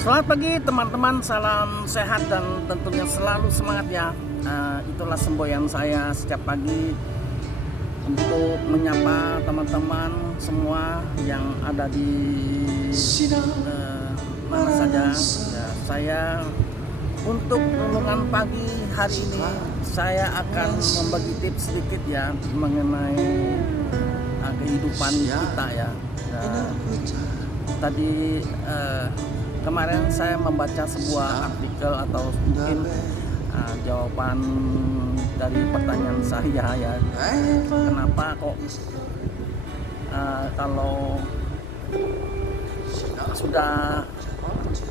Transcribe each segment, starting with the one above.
Selamat pagi teman-teman, salam sehat dan tentunya selalu semangat ya. Itulah semboyan saya setiap pagi untuk menyapa teman-teman semua yang ada di mana saja. Ya, saya untuk renungan pagi hari ini saya akan membagi tips sedikit ya mengenai kehidupan kita ya. Tadi kemarin saya membaca sebuah artikel atau mungkin jawaban dari pertanyaan saya ya, kenapa kok kalau sudah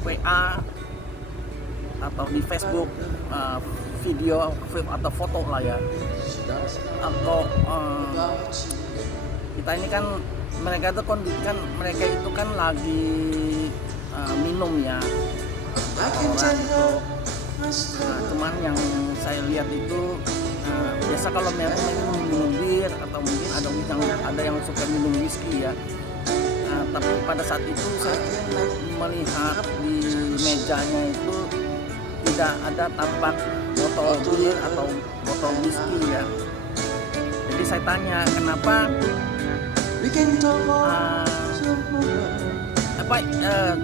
WA atau di Facebook video atau foto lah ya, atau kita ini kan mereka itu kan lagi minum ya orang itu. Cuman yang saya lihat itu biasa kalau minum bir atau mungkin ada yang suka minum whisky ya. Tapi pada saat itu saya melihat di mejanya itu tidak ada tampak botol bir atau botol whisky ya. Jadi saya tanya kenapa saya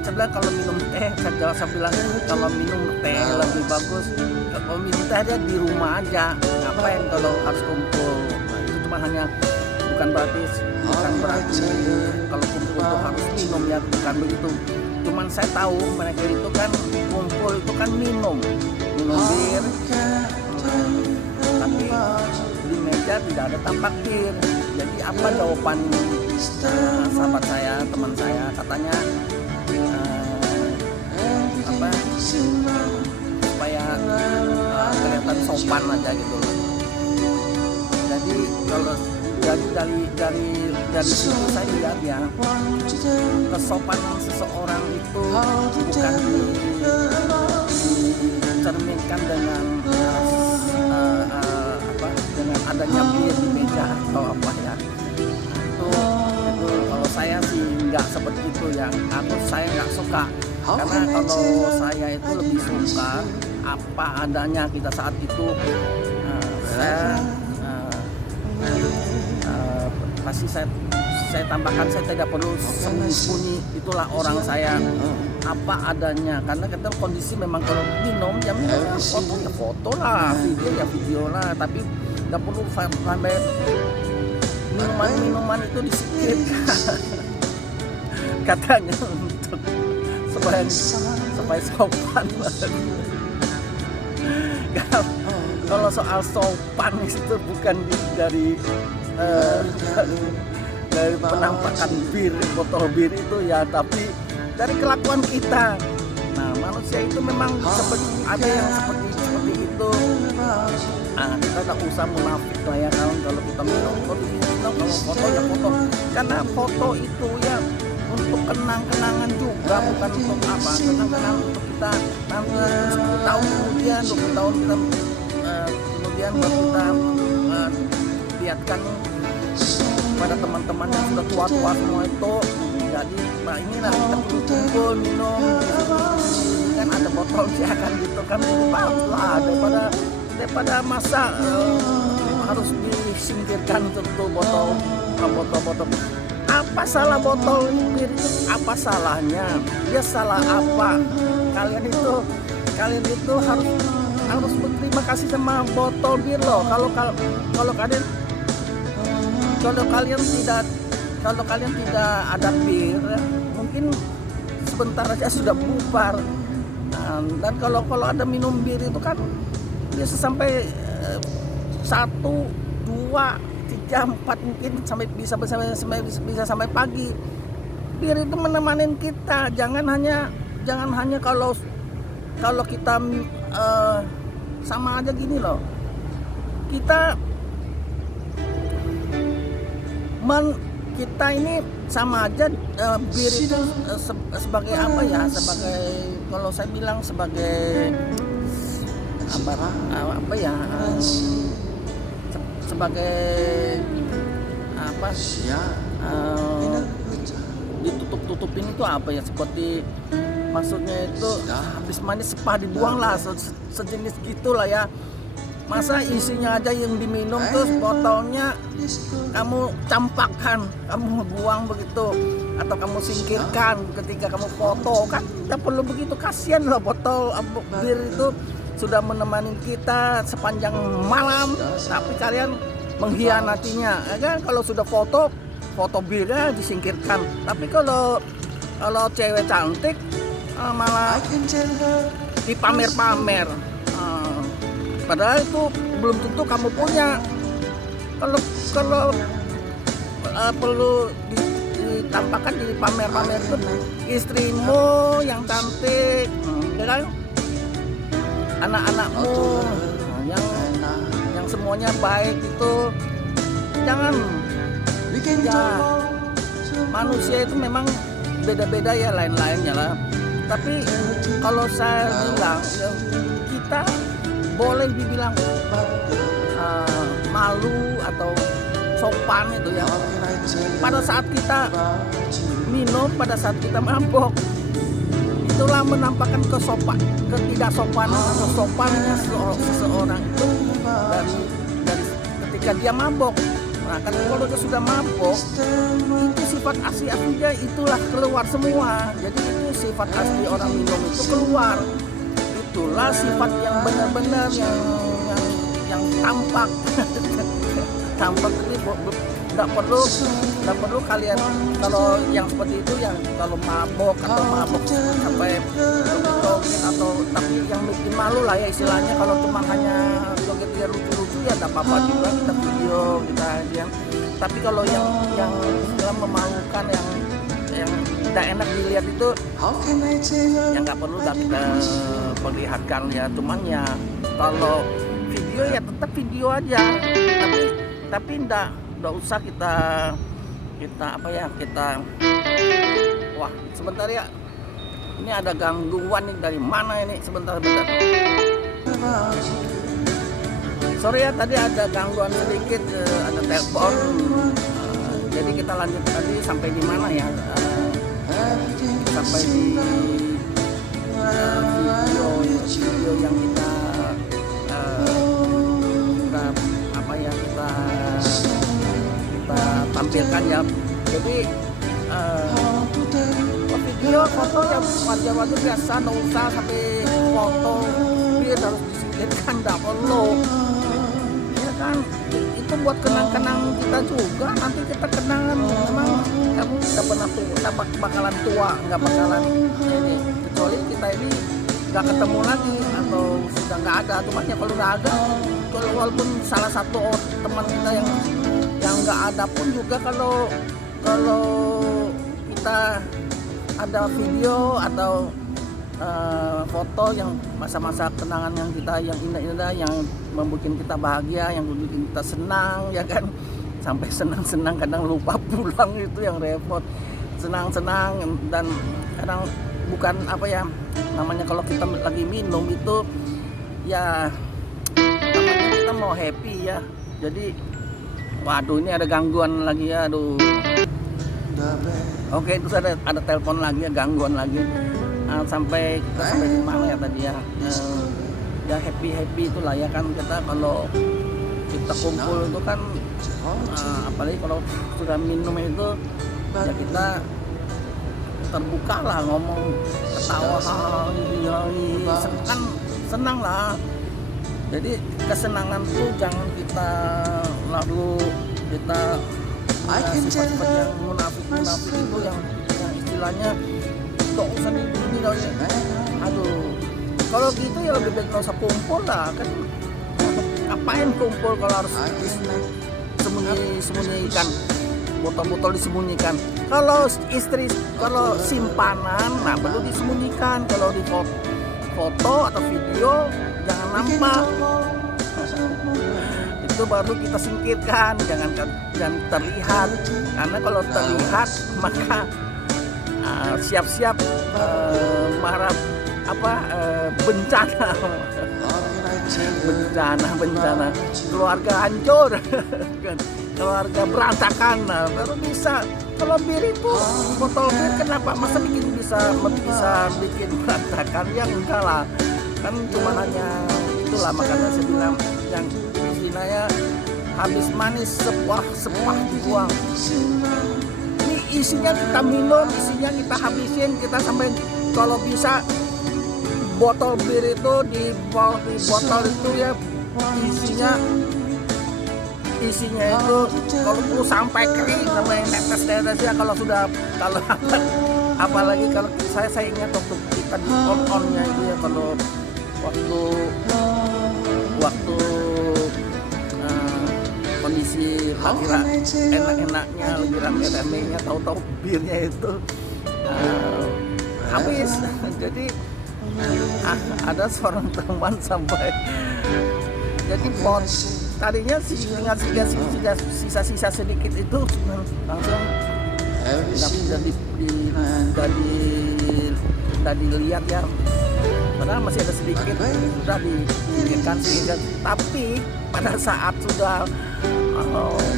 bilang kalau minum teh, saya bilang kalau minum teh lebih bagus kalau minum teh dia di rumah aja, ngapain kalau harus kumpul. Itu cuma hanya bukan berarti kalau kumpul itu harus minum ya, bukan begitu. Cuman saya tahu mereka itu kan kumpul itu kan minum bir, tapi di meja tidak ada tampak bir. Jadi apa jawaban sahabat saya, teman saya, katanya supaya kelihatan sopan aja gitu loh. Jadi kalau dari situ saya lihat ya, kesopanan seseorang itu bukan dicerminkan dengan dengan adanya bir di meja atau apa ya. Itu kalau saya sih nggak seperti itu ya, atau saya nggak suka. Karena kalau saya itu lebih suka apa adanya kita saat itu. Pasti saya tambahkan, saya tidak perlu sembunyi-sembunyi, itulah orang saya apa adanya. Karena kita kondisi memang kalau minum ya foto lah, video lah, tapi nggak perlu sampai minuman itu disingkirkan katanya untuk supaya sopan. Kalau soal sopan itu bukan dari penampakan botol bir itu ya, tapi dari kelakuan kita. Nah, manusia itu memang ada yang seperti itu. Kita tak usah munafik lah ya, kalau kita minum, kalau foto ya foto, karena foto itu ya untuk kenang-kenangan juga, bukan untuk apa, kenang-kenangan untuk kita nanti 10 tahun kemudian, 20 tahun kemudian baru kita lihatkan pada teman-teman yang sudah tua-tua semua itu. Jadi inilah kita kumpul minum kan, ada botol sih kan gitu kan, bagus lah daripada masa harus disingkirkan tentu botol. Apa salah botol bir itu? Apa salahnya? Dia salah apa? Kalian itu harus berterima kasih sama botol bir loh. Kalau kalian tidak ada bir, mungkin sebentar aja sudah bubar. Dan kalau ada minum bir itu kan biasa sampai 1, 2, 3, 4 mungkin bisa sampai pagi. Bir itu menemani kita. Jangan hanya kalau kita sama aja gini loh. Kita ini sama aja, bir itu sebagai apa ya? Sebagai, kalau saya bilang sebagai apa ya? Sebagai apa? Ditutup-tutupin itu apa ya, seperti maksudnya itu habis manis sepah dibuang lah, sejenis gitulah ya. Masa isinya aja yang diminum terus botolnya kamu campakkan, kamu buang begitu, atau kamu singkirkan ketika kamu foto, kan tidak perlu begitu. Kasihan loh, botol bir itu sudah menemani kita sepanjang malam, tapi kalian mengkhianatinya, ya kan? Kalau sudah foto birnya disingkirkan, tapi kalau cewek cantik malah dipamer-pamer. Padahal itu belum tentu kamu punya. Kalau perlu ditampakkan, di pamer-pamer itu istrimu yang cantik, ya kan? Anak-anakmu yang semuanya baik itu. Jangan ya, manusia itu memang beda-beda ya, lain-lainnya lah. Tapi kalau saya bilang ya, kita boleh dibilang malu atau sopan itu ya pada saat kita minum, pada saat kita mabok. Itulah menampakkan ketidaksopanan atau sopannya seseorang itu dari ketika dia mabok. Nah, kan kalau dia sudah mabok, itu sifat asli-aslinya itulah keluar semua. Jadi itu sifat asli orang minum itu keluar. Itulah sifat yang benar-benar yang tampak. Tampak ini nggak perlu kalian kalau yang seperti itu, yang kalau mabok sampai joget atau, tapi yang bikin malu lah ya istilahnya. Kalau cuma hanya joget dia lucu-lucu ya tidak apa-apa juga, kita video kita aja. Tapi kalau yang istilah memalukan, yang tidak enak dilihat itu, yang nggak perlu kita perlihatkan ya. Cuman ya kalau video ya tetap video aja, tapi nggak usah kita apa ya, wah sebentar ya, ini ada gangguan nih, dari mana ini, sebentar. Sorry ya, tadi ada gangguan sedikit, ada telepon. Jadi kita lanjut tadi sampai di mana ya, sampai di video yang kita apa ya, kita tampilkan ya. Jadi video foto yang wajar-wajar biasa, nggak usah sampai foto dia harus disingkirkan, nggak perlu ya kan. Itu buat kenang-kenang kita juga, nanti kita kenangan. Memang kamu tidak pernah tua, bakalan tua, nggak bakalan ini, kecuali kita ini nggak ketemu lagi atau sudah nggak ada. Cuma ya kalau nggak ada, kalau walaupun salah satu teman kita yang nggak ada pun juga, kalau kita ada video atau foto yang masa-masa kenangan yang kita yang indah-indah, yang membuat kita bahagia, yang membuat kita senang ya kan, sampai senang-senang kadang lupa pulang, itu yang repot. Senang-senang dan kadang bukan apa ya namanya, kalau kita lagi minum itu ya namanya kita mau happy ya. Jadi waduh, ini ada gangguan lagi ya, aduh. Oke, terus ada telepon lagi ya, gangguan lagi. Sampai di mana ya tadi ya? Ya happy itulah ya kan, kita kalau kita kumpul itu kan, apalagi kalau sudah minum itu ya kita terbuka lah, ngomong, ketawa, kan senang lah. Jadi kesenangan tuh jangan kita lalu kita sifat-sifat yang munafik itu, yang istilahnya nggak usah ini loh ya. Aduh, kalau gitu ya lebih baik nggak usah kumpul lah kan. Ngapain kumpul kalau harus sembunyikan, botol-botol disembunyikan. Kalau istri, kalau simpanan, nah perlu disembunyikan. Kalau di foto atau video jangan nampak. Itu baru kita singkirkan, jangan terlihat. Karena kalau terlihat maka siap-siap marah bencana, keluarga hancur, keluarga berantakan. Nah, baru bisa. Kalau bir itu, botol bir kenapa masa bikin bisa bikin berantakan ya enggak lah, kan cuma hanya itulah, makanya saya bilang yang istilahnya habis manis sepah dibuang. Ini isinya kita minum, isinya kita habisin, kita sampai kalau bisa botol bir itu di botol itu ya isinya itu kalau perlu sampai kering, sampai netes ya kalau apalagi kalau saya ingat waktu kita di on-onnya itu ya, kalau waktu kondisi lagi enak-enaknya, lagi rame-ramenya, tahu-tahu birnya itu habis. Jadi ada seorang teman sampai jadi tadinya tinggal sisa-sisa sedikit itu langsung udah dilihat ya, padahal masih ada sedikit, sudah dipikirkan sedikit. Tapi pada saat sudah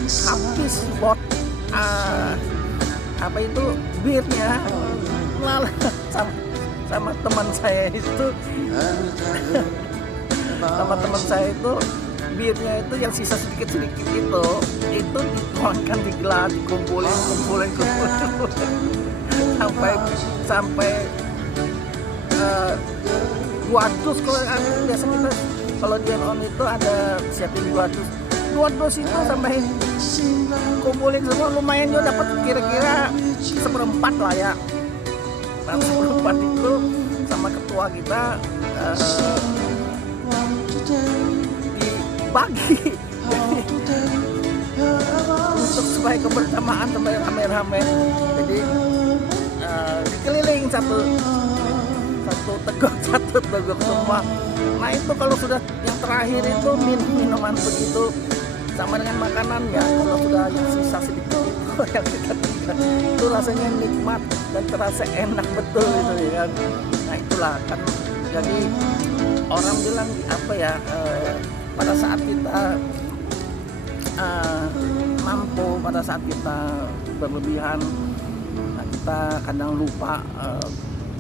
habis apa itu birnya, malah sama teman saya itu birnya itu yang sisa sedikit itu dituangkan di gelas, dikumpulin sampai 2 dus. Kalau biasa kita kalau di on itu ada siapin 2 dus itu sampai kumpulin semua, lumayan juga dapat kira-kira 1/4 lah ya. Nah, 1/4 itu sama ketua kita dibagi untuk supaya kebersamaan, supaya rame-rame. Jadi dikeliling satu teguk semua. Nah itu kalau sudah yang terakhir itu minuman begitu sama dengan makanan ya, kalau sudah yang sisa sedikit itu yang kita tinggal, itu rasanya nikmat dan terasa enak betul itu ya kan. Nah itulah kan, jadi orang bilang apa ya, pada saat kita mampu, pada saat kita berlebihan, nah kita kadang lupa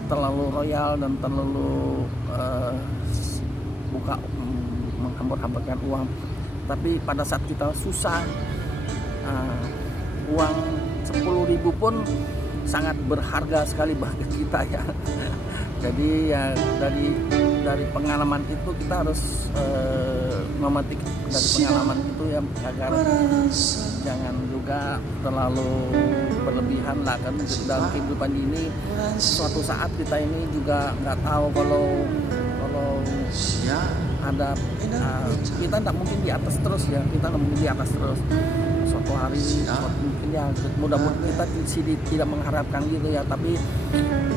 terlalu royal dan terlalu menghambur-hamburkan uang. Tapi pada saat kita susah, uang 10.000 pun sangat berharga sekali bagi kita ya. Jadi ya dari pengalaman itu kita harus memetik dari pengalaman itu ya, agar jangan juga terlalu berlebihan lah kan. Dalam kehidupan ini suatu saat kita ini juga nggak tahu kalau ada kita tidak mungkin di atas terus ya, suatu hari mungkin ya, mudah-mudahan kita tidak mengharapkan gitu ya, tapi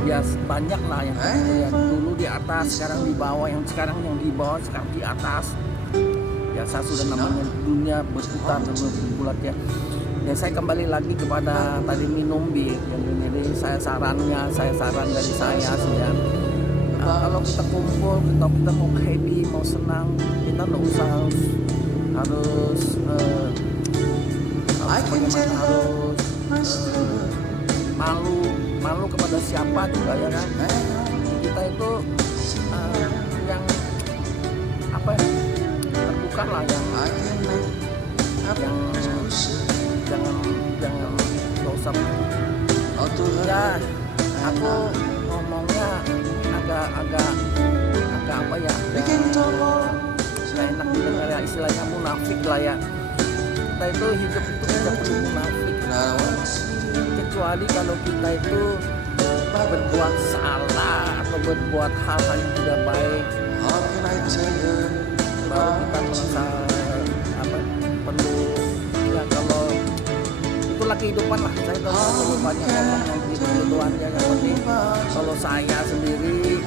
ya banyak lah yang ya, dulu di atas, sekarang di bawah, yang di bawah sekarang di atas. Biasa sudah namanya dunia berputar dan berbulat ya. Ya saya kembali lagi kepada tadi minum bir yang ini, saya saran dari saya sih ya. Kalau kita kumpul, kita mau happy, mau senang, kita nggak usah harus malu kepada siapa juga ya kan. Kita itu yang apa ya, terbuka lah, yang jangan nggak usah ya. Aku ngomongnya agak apa ya, nggak enak didengar ya, istilahnya munafik lah ya. Kita itu hidup itu tidak perlu munafik, kecuali kalau kita itu berbuat salah atau berbuat hal-hal yang tidak baik, baru kita merasa perlu ya. Kalau itulah kehidupan lah, saya tahu banyak ngomong kehidupan ya. Yang penting kalau saya sendiri,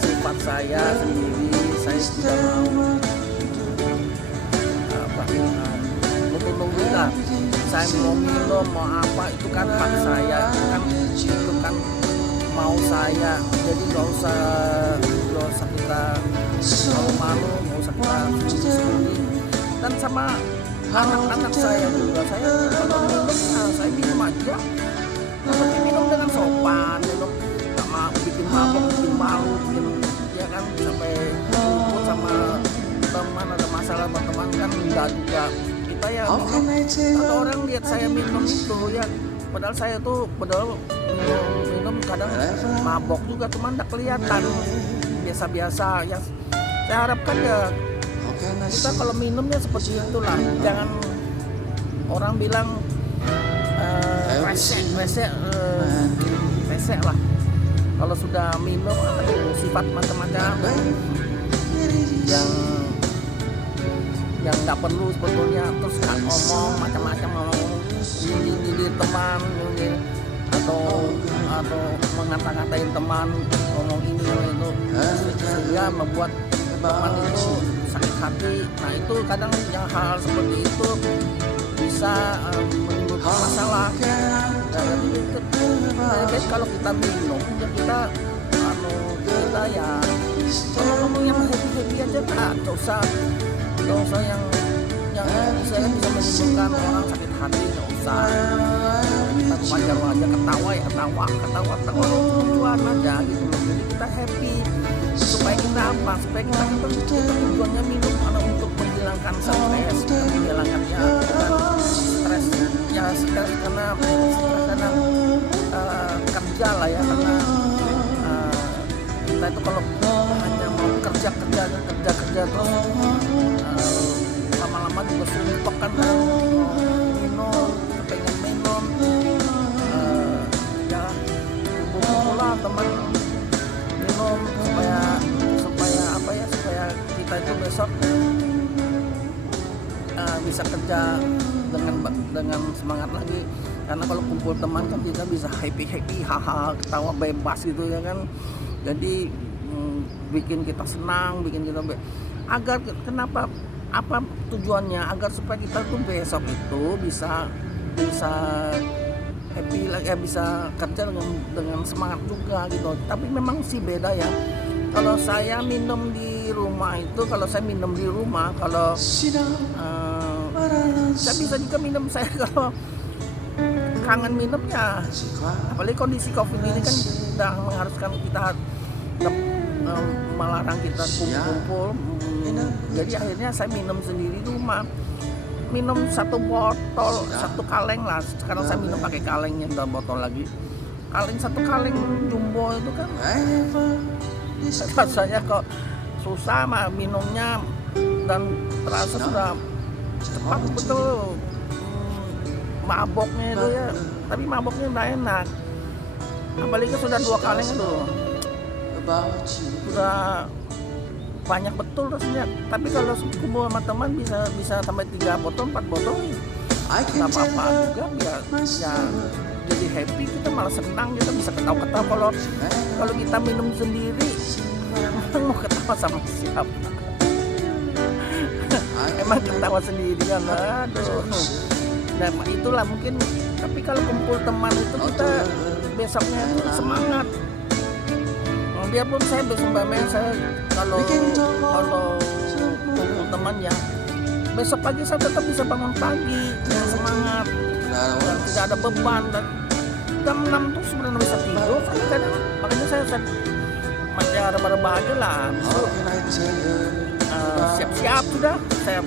sifat saya sendiri, saya tidak mau nunggu lah. Saya mau minum, mau apa, itu kan hak saya, itu kan mau saya. Jadi nggak usah kita malu, nggak usah kita sembunyi. Dan sama anak-anak saya juga, saya kalau minum, saya minum aja. Tapi minum dengan sopan, minum nggak bikin mabok, bikin malu, bikin ya kan, sampai ribut sama teman, ada masalah sama teman kan enggak juga. Kita ya atau orang lihat saya minum itu ya, padahal saya tuh minum kadang mabok juga, cuman enggak kelihatan, biasa-biasa ya. Saya harapkan ya kita kalau minumnya seperti itulah, jangan orang bilang resek lah. Kalau sudah minum atau sifat macam-macam yang nggak perlu sebetulnya, terus ngomong macam-macam, ngomong nyindir teman, atau mengata-ngatain teman, ngomong ini ngomong itu, sehingga membuat teman itu sakit hati. Nah itu kadang yang hal seperti itu bisa menimbulkan masalah. Dan itu baik kalau kita minum ya kita ya kalau ngomong yang happy aja, nggak usah yang bisa menimbulkan orang sakit hati, nggak usah. Kita wajar aja, ketawa lucuan aja gitu loh. Jadi kita happy supaya kita apa? Supaya kita tujuannya minum untuk menghilangkan stres, menghilangkan stres karena kerja lah ya, karena kita itu kalau hanya mau kerja terus lama-lama juga sumpah kan, minum, pengen minum, ya kumpul-kumpul teman minum supaya kita itu besok bisa kerja dengan semangat lagi. Karena kalau kumpul teman kan kita bisa happy haha, ketawa bebas gitu ya kan. Jadi bikin kita senang, bikin kita agar kenapa, apa tujuannya, agar supaya kita tuh besok itu bisa happy lagi, bisa kerja dengan semangat juga gitu. Tapi memang sih beda ya. Kalau saya minum di rumah itu, kalau saya bisa juga minum saya kalau kangen minum ya. Apalagi kondisi COVID ini kan sudah mengharuskan kita melarang kita kumpul. Jadi akhirnya saya minum sendiri di rumah. Minum satu botol, satu kaleng lah. Sekarang saya minum pakai kaleng yang udah botol lagi. Satu kaleng jumbo itu kan rasanya kok susah mah minumnya, dan terasa sudah cepat betul maboknya itu ya. Tapi maboknya udah enak, apalagi sudah 2 kaleng itu sudah banyak betul rasanya. Tapi kalau kumpul sama teman bisa sampai 3 botol 4 botol nggak apa-apa juga, biar ya jadi happy, kita malah senang, kita bisa ketawa-ketawa. Kalau kita minum sendiri mau ketawa sama siapa? Emang ketawa sendirian, aduh. Nah itulah mungkin. Tapi kalau kumpul teman itu kita besoknya itu semangat. Biarpun saya bersumpah, saya kalau kumpul teman ya, besok pagi saya tetap bisa bangun pagi dengan semangat dan tidak ada beban. Dan jam 6 tuh sebenarnya bisa tidur. Makanya saya masih reba-reba aja lah. Siap-siap sudah, saya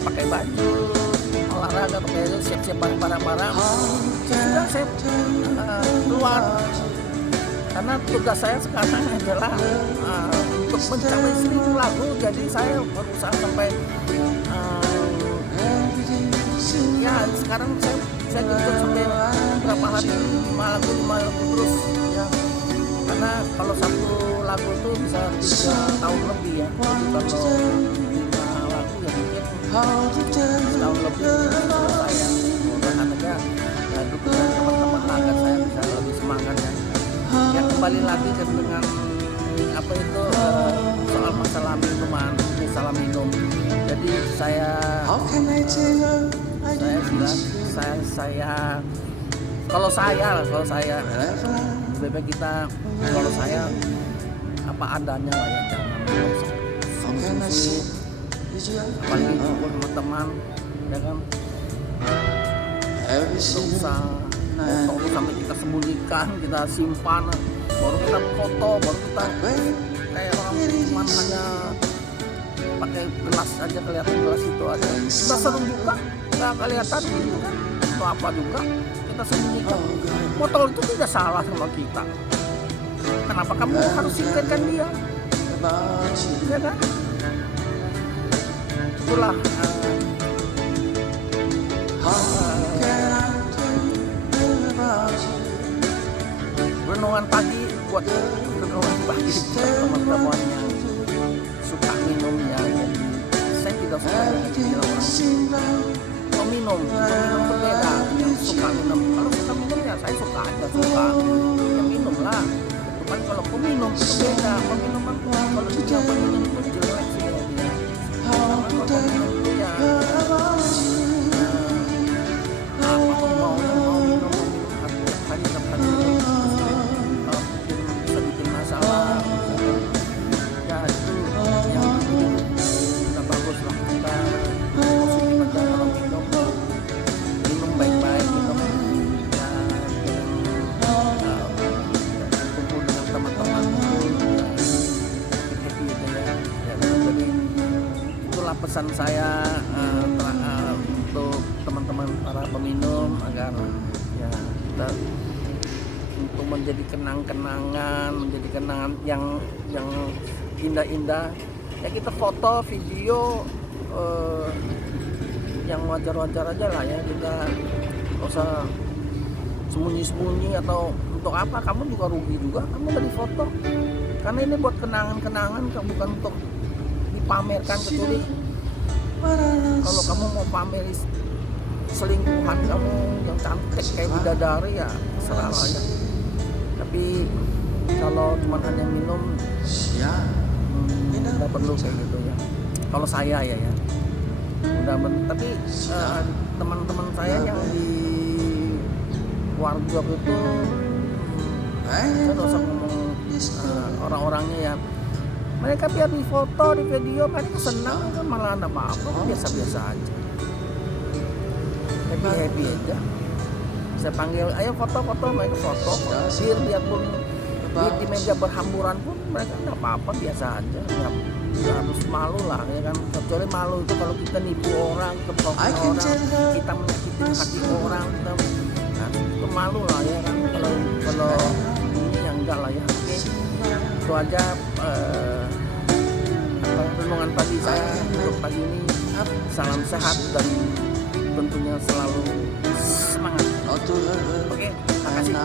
pakai baju olahraga, pakai siap-siap barang-barang. Sudah saya keluar. Karena tugas saya sekarang adalah untuk mencapai 1000 lagu. Jadi saya berusaha sampai ya sekarang saya ikut sampai berapa hari, 5 lagu terus ya. Karena kalau satu lagu itu bisa 3 tahun lebih ya. Jadi kalau 5 lagu ya mungkin setahun lebih saya. Mudah-mudahan aja ya dukungan teman-teman agar saya bisa lebih semangat ya. Ya kembali lagi dengan apa itu soal masalah minuman, masalah minum. Jadi saya kalau saya bebek kita, kalau saya apa adanya lah ya, jangan konsumsi, apalagi kumpul sama teman ya kan, nggak usah sampai kita sembunyikan, kita simpan. baru kita foto, baru kita kayak orang cuma hanya pakai gelas aja kelihatan gelas itu aja. Kita seru buka nggak kelihatan gitu kan, itu apa juga kita sembunyikan. Botol itu tidak salah sama kita. Kenapa kamu harus singkirkan dia? Ya kan? Itulah renungan pagi buat teman-teman yang suka minum ya. Jadi saya tidak suka peminum berbeda yang suka minum. Kalau suka minum ya saya suka aja, suka ya minum lah. Cuman kalau peminum itu beda. Peminum kalau dia peminum itu jelek sih ya. Kalau peminum itu ya apa mau minum hari depan bisa bikin masalah. Ya itu yang tidak bagus lah. Kita positif aja kalau minum baik-baik, minum ya kumpul dengan teman-teman, happy gitu ya. Jadi itulah pesan saya untuk teman-teman para peminum agar ya kita untuk menjadi kenang-kenangan, menjadi kenangan yang indah-indah ya, kita foto video yang wajar-wajar aja lah ya, kita nggak usah sembunyi-sembunyi. Atau untuk apa, kamu juga rugi juga kamu dari foto, karena ini buat kenangan-kenangan, bukan untuk dipamerkan. Kecuali kalau kamu mau pamer selingkuhan kamu yang cantik kayak bidadari ya serah lah ya. Tapi kalau cuma hanya minum ya nggak perlu kayak gitu ya. Kalau saya ya tapi teman-teman saya yang di warga itu saya nggak usah ngomong orang-orangnya ya, mereka biar di foto, di video mereka senang kan, malah ada apa-apa, biasa-biasa aja, happy aja. Saya panggil ayo foto-foto, mereka foto, biarpun di meja berhamburan pun mereka nggak apa-apa, biasa aja. Nggak harus malu lah ya kan. Kecuali malu itu kalau kita nipu orang, kita orang, kita menyakiti hati orang, kita itu malu lah ya kan. Kalau ini yang enggak lah ya. Oke, itu aja renungan pagi saya untuk pagi ini. Salam sehat dan tentunya selalu semangat. Oke, makasih.